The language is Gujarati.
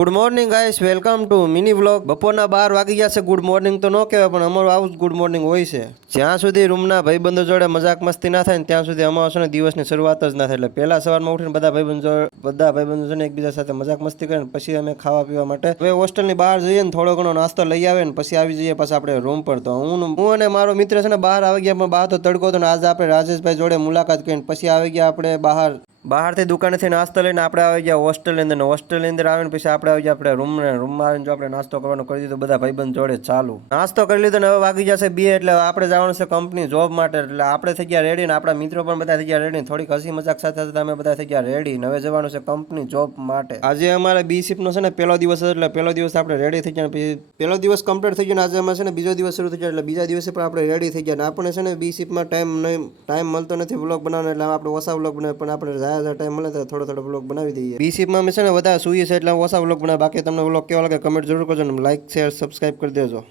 Good morning guys, welcome to mini vlog. બપોરના 12 વાગી ગયા છે. ગુડ મોર્નિંગ તો ન કહેવાય, પણ અમારું આવું જ ગુડ મોર્નિંગ હોય છે. જ્યાં સુધી રૂમના ભાઈબંધો જોડે મજાક મસ્તી ના થાય ને ત્યાં સુધી અમારો છે ને દિવસની શરૂઆત જ ના થાય. એટલે પહેલા સવારમાં ઉઠીને બધા ભાઈબંધો છે ને એકબીજા સાથે મજાક મસ્તી કરે ને પછી અમે ખાવા પીવા માટે હવે હોસ્ટેલની બહાર જઈએ ને થોડો ઘણો નાસ્તો લઈ આવે ને પછી આવી જઈએ પાછા આપણે રૂમ પર. તો હું અને મારો મિત્ર છે ને બહાર આવી ગયા, પણ બહાર તો તડકો હતો ને આજે આપણે રાજેશભાઈ જોડે મુલાકાત કરીને પછી આવી ગયા આપણે બહારથી દુકાનેથી નાસ્તો લઈને આપણે આવી ગયા હોસ્ટેલની અંદર. હોસ્ટેલની અંદર આવીને પછી આપણે આવી ગયા આપણે રૂમમાં આવીને જો આપણે નાસ્તો કરવાનો કરી દીધો બધા ભાઈબંધ જોડે ચાલુ. નાસ્તો કરી લીધો ને હવે વાગી જશે 2 એટલે આપણે જવાનું છે કંપની જોબ માટે. એટલે આપણે થઈ ગયા રેડી ને આપણા મિત્રો પણ બધા થઈ ગયા રેડી. થોડીક હસી મજાક સાથે સાથે અમે બધા થઈ ગયા રેડી ને હવે જવાનું છે કંપની જોબ માટે. આજે અમારે બી શિફ્ટનો છે ને પહેલો દિવસ એટલે પહેલો દિવસ આપણે રેડી થઈ ગયા. પછી પહેલો દિવસ કમ્પ્લીટ થઈ ગયો ને આજે અમે છે ને બીજો દિવસ શરૂ થઈ ગયા. એટલે બીજા દિવસે પણ આપણે રેડી થઈ ગયા. ને આપણે છે ને બી શિફ્ટમાં ટાઈમ મળતો નથી વ્લોગ બનાવવાનો, એટલે આપણે ઓછા વ્લોગ બનાવે, પણ આપણે ટાઈમ મળે તો થોડો વ્લોગ બનાવી દઈએ. બી શિફ્ટમાં અમે છે ને વધારે સૂઈએ છે એટલે ઓછા વ્લોગ બનાવે. બાકી તમને વ્લોગ કેવો લાગે કમેન્ટ જરૂર કરજો ને લાઈક શેર સબસ્ક્રાઈબ કરી દેજો.